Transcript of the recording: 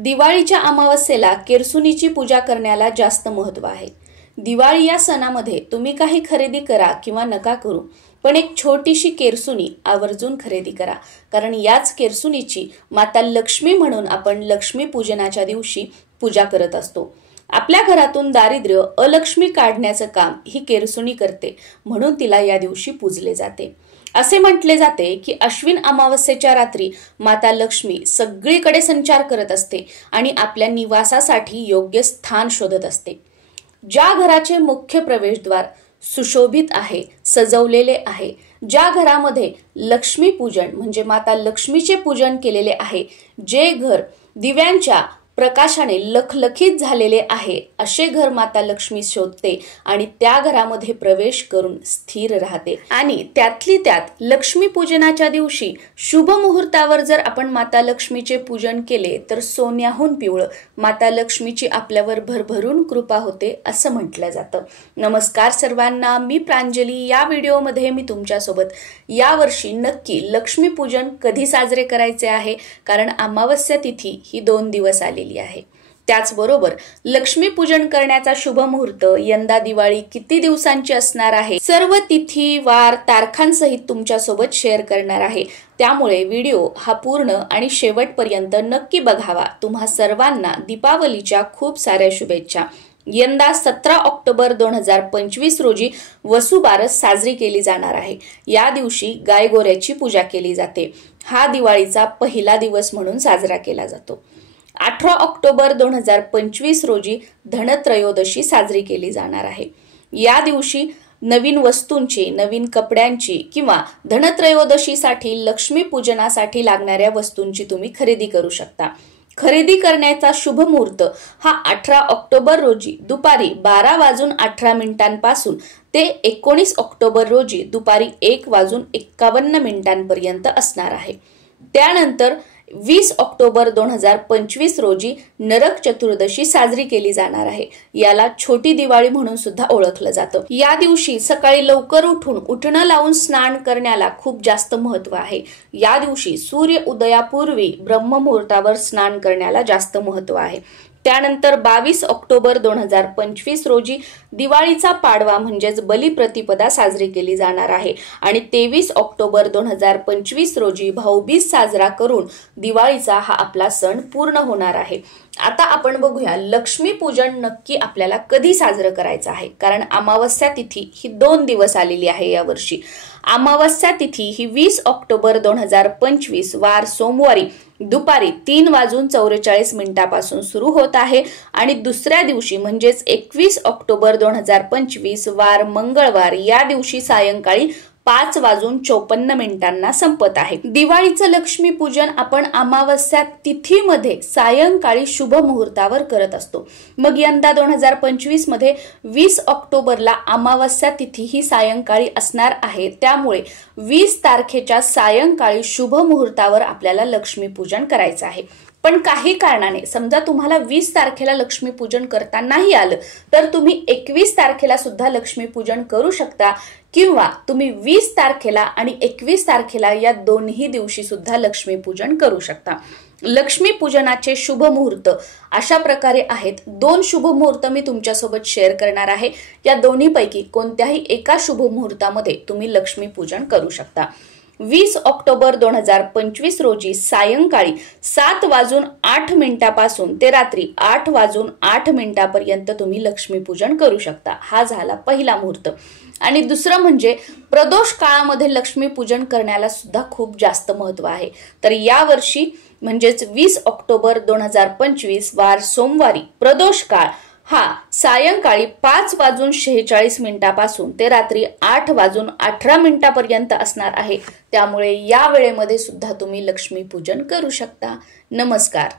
दिवाळीच्या अमावस्येला केरसुणीची पूजा करण्याला जास्त महत्त्व आहे। दिवाळी या सणामध्ये तुम्ही काही खरेदी करा किंवा नका करू, पण एक छोटीशी केरसुणी आवर्जून खरेदी करा, कारण याच केरसुणीची माता लक्ष्मी म्हणून आपण लक्ष्मी पूजनाच्या दिवशी पूजा करत असतो। आपल्या घरातून दारिद्र्य अलक्ष्मी काढण्याचं काम ही केरसुणी करते, म्हणून तिला या दिवशी पूजले जाते। असे म्हटले जाते की अश्विन अमावस्येच्या रात्री माता लक्ष्मी सगळीकडे संचार करत असते आणि आपल्या निवासासाठी योग्य स्थान शोधत असते। ज्या घराचे मुख्य प्रवेशद्वार सुशोभित आहे, सजवलेले आहे, ज्या घरामध्ये लक्ष्मी पूजन म्हणजे माता लक्ष्मीचे पूजन केलेले आहे, जे घर दिव्यांच्या प्रकाशाने लखलखित झालेले आहे, असे घर माता लक्ष्मी शोधते आणि त्या घरामध्ये प्रवेश करून स्थिर राहते। आणि त्यातली त्यात लक्ष्मी पूजनाच्या दिवशी शुभ मुहूर्तावर जर आपण माता लक्ष्मीचे पूजन केले तर सोन्याहून पिवळं माता लक्ष्मीची आपल्यावर भरभरून कृपा होते असं म्हटलं जातं। नमस्कार सर्वांना, मी प्रांजली। या व्हिडिओमध्ये मी तुमच्यासोबत यावर्षी नक्की लक्ष्मी पूजन कधी साजरे करायचे आहे, कारण अमावस्या तिथी ही 2 दिवस आलेली आहे। त्याचबरोबर लक्ष्मी पूजन करण्याचा शुभ मुहूर्त यंदा दिवाळी किती दिवसांची असणार आहे, सर्व तिथी वार तारखांसहित तुमच्यासोबत शेअर करणार आहे। त्यामुळे व्हिडिओ हा पूर्ण आणि शेवटपर्यंत नक्की बघावा। तुम्हा सर्वांना दीपावलीच्या खूप साऱ्या शुभेच्छा। यंदा 17 ऑक्टोबर 2025 रोजी वसुबारस साजरी केली जाणार आहे। या दिवशी गायगोऱ्याची पूजा केली जाते। हा दिवाळीचा पहिला दिवस म्हणून साजरा केला जातो। 18 ऑक्टोबर 2025 रोजी धनत्रयोदशी साजरी केली जाणार आहे। या दिवशी नवीन वस्तूंची, नवीन कपड्यांची किंवा धनत्रयोदशीसाठी लक्ष्मी पूजनासाठी लागणाऱ्या वस्तूंची तुम्ही खरेदी करू शकता। खरेदी करण्याचा शुभ मुहूर्त हा 18 ऑक्टोबर रोजी दुपारी 12:18 ते 19 ऑक्टोबर रोजी दुपारी 1:51 असणार आहे। त्यानंतर 20 ऑक्टोबर 2025 रोजी नरक चतुर्दशी साजरी केली जाणार आहे। याला छोटी दिवाळी म्हणून सुद्धा ओळखलं जातं। या दिवशी सकाळी लवकर उठून उटणं लावून स्नान करण्याला खूप जास्त महत्त्व आहे। या दिवशी सूर्य उदयापूर्वी ब्रह्ममुहूर्तावर स्नान करण्याला जास्त महत्त्व आहे। त्यानंतर 22 ऑक्टोबर 2025 रोजी दिवाळीचा पाडवा म्हणजेच बलिप्रतिपदा साजरी केली जाणार आहे आणि 23 ऑक्टोबर 2025 रोजी भाऊबीज साजरा करून दिवाळीचा हा आपला सण पूर्ण होणार आहे। आता आपण बघूया लक्ष्मी पूजन नक्की आपल्याला कधी साजरं करायचं आहे, कारण अमावस्या तिथी ही 2 दिवस आलेली आहे यावर्षी। अमावस्या तिथी ही 20 ऑक्टोबर 2025 वार सोमवारी दुपारी 3:44 पासून सुरू होत आहे आणि दुसऱ्या दिवशी म्हणजेच 21 ऑक्टोबर 2025 वार मंगळवार या दिवशी सायंकाळी 5:54 संपत आहे। दिवाळीचं लक्ष्मी पूजन आपण अमावस्या तिथीमध्ये सायंकाळी शुभ मुहूर्तावर करत असतो। मग यंदा 2025 मध्ये 20 ऑक्टोबरला अमावस्या तिथी ही सायंकाळी असणार आहे। त्यामुळे 20 तारखेच्या सायंकाळी शुभ मुहूर्तावर आपल्याला लक्ष्मी पूजन करायचं आहे। पण काही कारणाने समजा तुम्हाला 20 तारखेला लक्ष्मी पूजन करता नाही आलं तर तुम्ही 21 तारखेला सुद्धा लक्ष्मी पूजन करू शकता, किंवा तुम्ही 20 तारखेला आणि 21 तारखेला या दोन्ही दिवशी सुद्धा लक्ष्मी पूजन करू शकता। लक्ष्मी पूजनाचे शुभ मुहूर्त अशा प्रकारे आहेत। 2 शुभ मुहूर्त मी तुमच्यासोबत शेअर करणार आहे। या दोन्हीपैकी कोणत्याही एका शुभ मुहूर्तामध्ये तुम्ही लक्ष्मी पूजन करू शकता। 20 ऑक्टोबर 2025 रोजी सायंकाळी 7:08 पासून ते रात्री 8:08 पर्यंत तुम्ही लक्ष्मी पूजन करू शकता। हा झाला पहिला मुहूर्त। आणि दुसरं म्हणजे प्रदोष काळामध्ये लक्ष्मी पूजन करण्याला सुद्धा खूप जास्त महत्त्व आहे। तर या वर्षी म्हणजेच 20 ऑक्टोबर 2025 वार सोमवारी प्रदोष काळ हा सायंकाळी 5:46 पासून ते रात्री 8:18 पर्यंत असणार आहे। त्यामुळे या वेळेमध्ये सुद्धा तुम्ही लक्ष्मी पूजन करू शकता। नमस्कार।